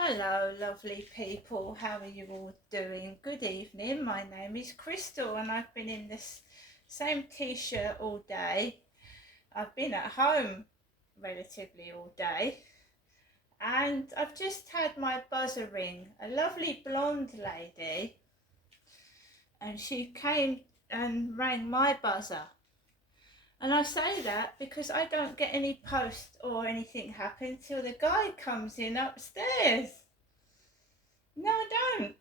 Hello, lovely people. How are you all doing? Good evening. My name is Crystal, and I've been in this same t-shirt all day. I've been at home relatively all day, and I've just had my buzzer ring. A lovely blonde lady, and she came and rang my buzzer. And I say that because I don't get any post or anything happen till the guy comes in upstairs. No, I don't.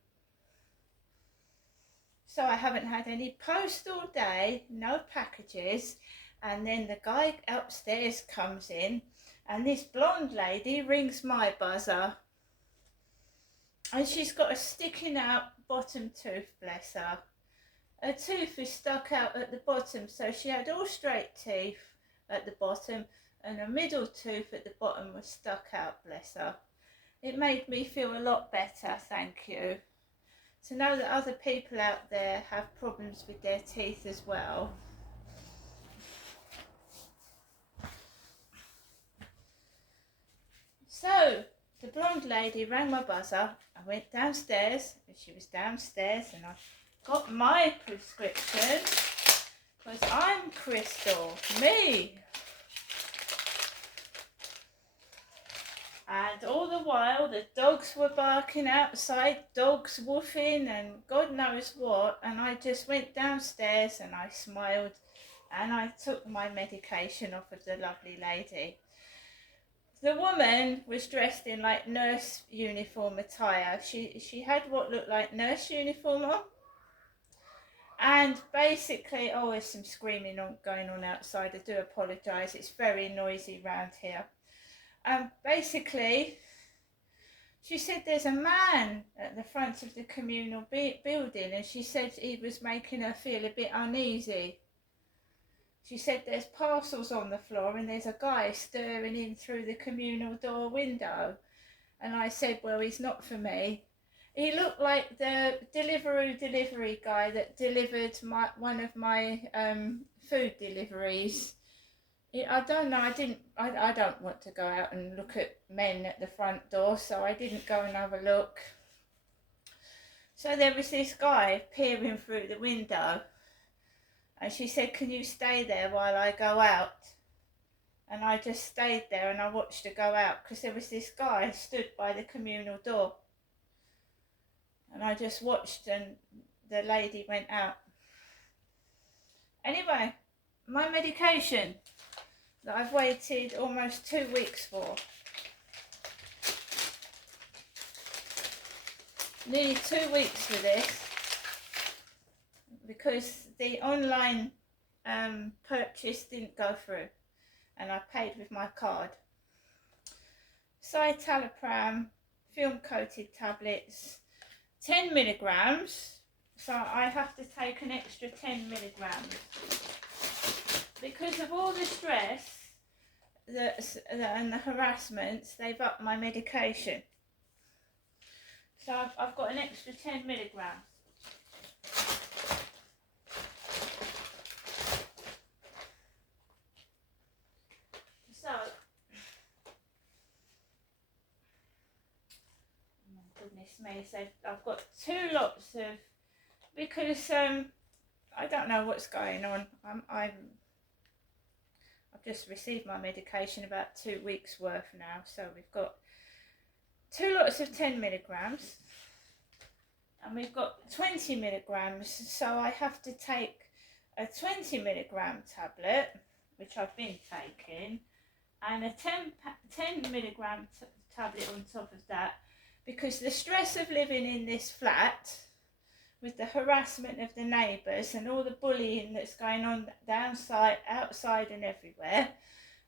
So I haven't had any post all day, no packages. And then the guy upstairs comes in, and this blonde lady rings my buzzer. And she's got a sticking out bottom tooth, bless her. Her tooth is stuck out at the bottom, so she had all straight teeth at the bottom, and her middle tooth at the bottom was stuck out, bless her. It made me feel a lot better, thank you. To know that other people out there have problems with their teeth as well. So, the blonde lady rang my buzzer. I went downstairs, and she was downstairs, and I got my prescription, because I'm Crystal, me. And all the while, the dogs were barking outside, dogs woofing and God knows what. And I just went downstairs and I smiled and I took my medication off of the lovely lady. The woman was dressed in like nurse uniform attire. She had what looked like nurse uniform on. And basically, oh, there's some screaming going on outside. I do apologise. It's very noisy round here. Basically, she said there's a man at the front of the communal building, and she said he was making her feel a bit uneasy. She said there's parcels on the floor and there's a guy staring in through the communal door window. And I said, well, he's not for me. He looked like the delivery guy that delivered one of my food deliveries. I don't know, I don't want to go out and look at men at the front door, so I didn't go and have a look. So there was this guy peering through the window, and she said, can you stay there while I go out? And I just stayed there and I watched her go out, because there was this guy stood by the communal door. And I just watched, and the lady went out. Anyway, my medication that I've waited almost 2 weeks for. Nearly 2 weeks for this, because the online purchase didn't go through and I paid with my card. Citalopram film coated tablets, 10 milligrams, so I have to take an extra 10 milligrams. Because of all the stress and the harassments, they've upped my medication. So I've got an extra 10 milligrams. So, oh my goodness me, so I've got 2 lots of, because I don't know what's going on. I've just received my medication about 2 weeks worth now, so we've got 2 lots of 10 milligrams, and we've got 20 milligrams, so I have to take a 20 milligram tablet, which I've been taking, and a 10 milligram tablet on top of that, because the stress of living in this flat with the harassment of the neighbours and all the bullying that's going on downside, outside and everywhere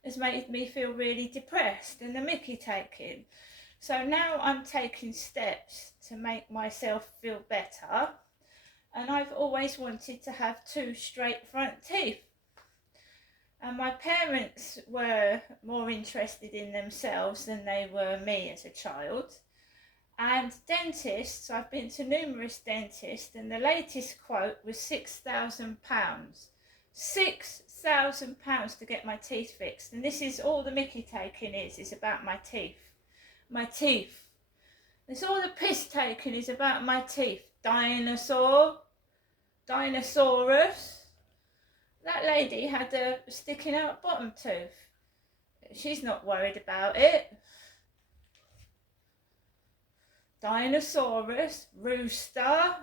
has made me feel really depressed and the mickey taking. So now I'm taking steps to make myself feel better, and I've always wanted to have 2 straight front teeth. And my parents were more interested in themselves than they were me as a child. And dentists, I've been to numerous dentists, and the latest quote was £6,000. £6,000 to get my teeth fixed. And this is all the mickey taking is about my teeth. My teeth. It's all the piss taking is about my teeth. Dinosaur. Dinosaurus. That lady had a sticking out bottom tooth. She's not worried about it. Dinosaurus. Rooster.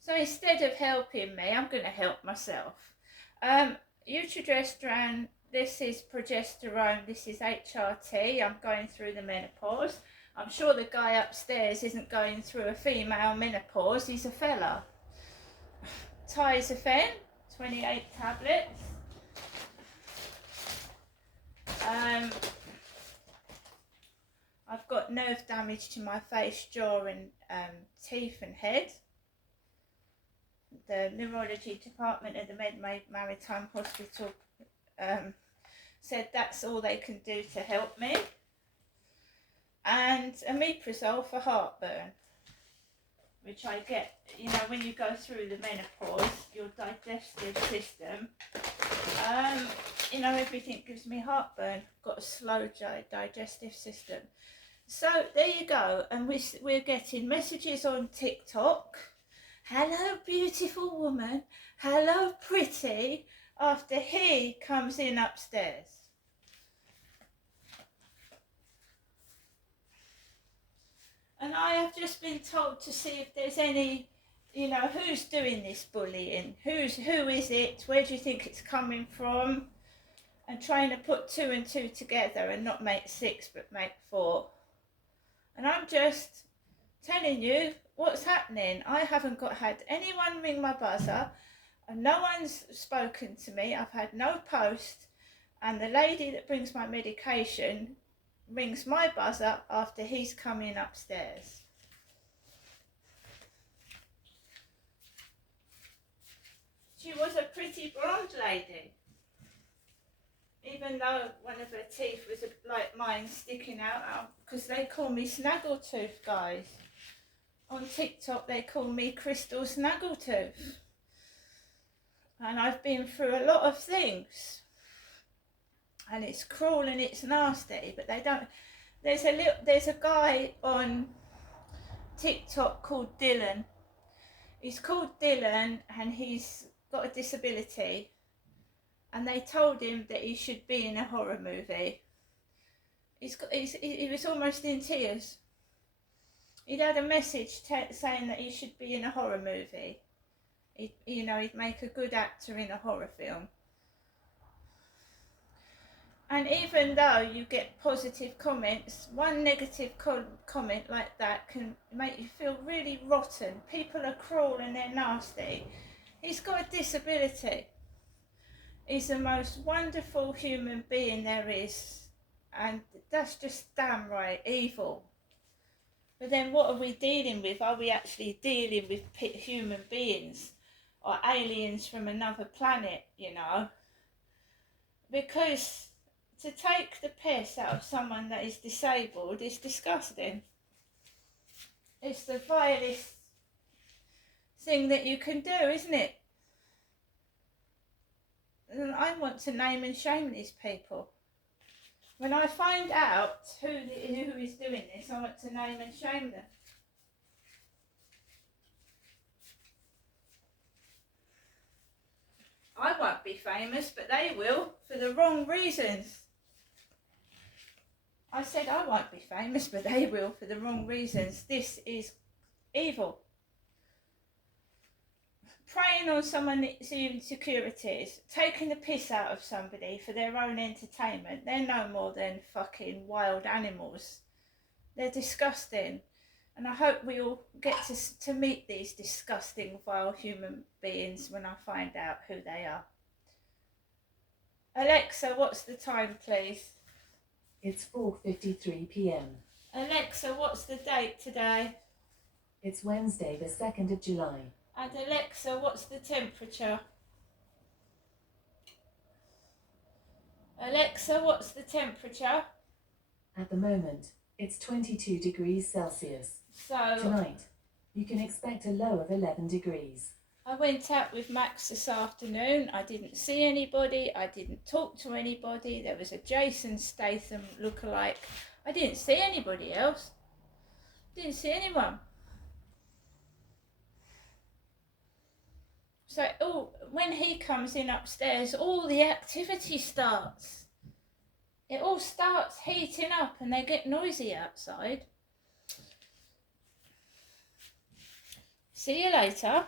So instead of helping me, I'm going to help myself. Eutrodrestran, this is progesterone, this is HRT. I'm going through the menopause. I'm sure the guy upstairs isn't going through a female menopause, he's a fella. Tizafen, 28 tablets. I've got nerve damage to my face, jaw and teeth and head. The neurology department at the Medmaid Maritime Hospital said that's all they can do to help me. And omeprazole for heartburn, which I get, you know, when you go through the menopause, your digestive system, you know, everything gives me heartburn. Got a slow digestive system. So there you go, and we're getting messages on TikTok. Hello, beautiful woman. Hello, pretty. After he comes in upstairs. And I have just been told to see if there's any, you know, who's doing this bullying? Who is it? Where do you think it's coming from? And trying to put 2 and 2 together and not make 6 but make 4. And I'm just telling you what's happening. I haven't had anyone ring my buzzer, and no one's spoken to me. I've had no post, and the lady that brings my medication rings my buzzer after he's come in upstairs. She was a pretty blonde lady, even though one of her teeth was like mine sticking out, because they call me Snaggletooth, guys. On TikTok they call me Crystal Snaggletooth, and I've been through a lot of things, and it's cruel and it's nasty, but they don't. There's a guy on TikTok called Dylan. He's called Dylan and he's got a disability, and they told him that he should be in a horror movie. He was almost in tears. He'd had a message saying that he should be in a horror movie. He'd make a good actor in a horror film. And even though you get positive comments, one negative comment like that can make you feel really rotten. People are cruel and they're nasty. He's got a disability. He's the most wonderful human being there is. And that's just damn right evil. But then what are we dealing with? Are we actually dealing with human beings or aliens from another planet, you know? Because to take the piss out of someone that is disabled is disgusting. It's the vilest thing that you can do, isn't it? And I want to name and shame these people. When I find out who is doing this, I want to name and shame them. I won't be famous, but they will, for the wrong reasons. I said I won't be famous, but they will for the wrong reasons. This is evil. Preying on someone's insecurities, taking the piss out of somebody for their own entertainment. They're no more than fucking wild animals. They're disgusting. And I hope we all get to meet these disgusting, vile human beings when I find out who they are. Alexa, what's the time, please? It's 4:53 p.m. Alexa, what's the date today? It's Wednesday, the 2nd of July. And Alexa, what's the temperature? Alexa, what's the temperature? At the moment, it's 22 degrees Celsius. So tonight, you can expect a low of 11 degrees. I went out with Max this afternoon. I didn't see anybody. I didn't talk to anybody. There was a Jason Statham lookalike. I didn't see anybody else. Didn't see anyone. So, when he comes in upstairs, all the activity starts. It all starts heating up and they get noisy outside. See you later.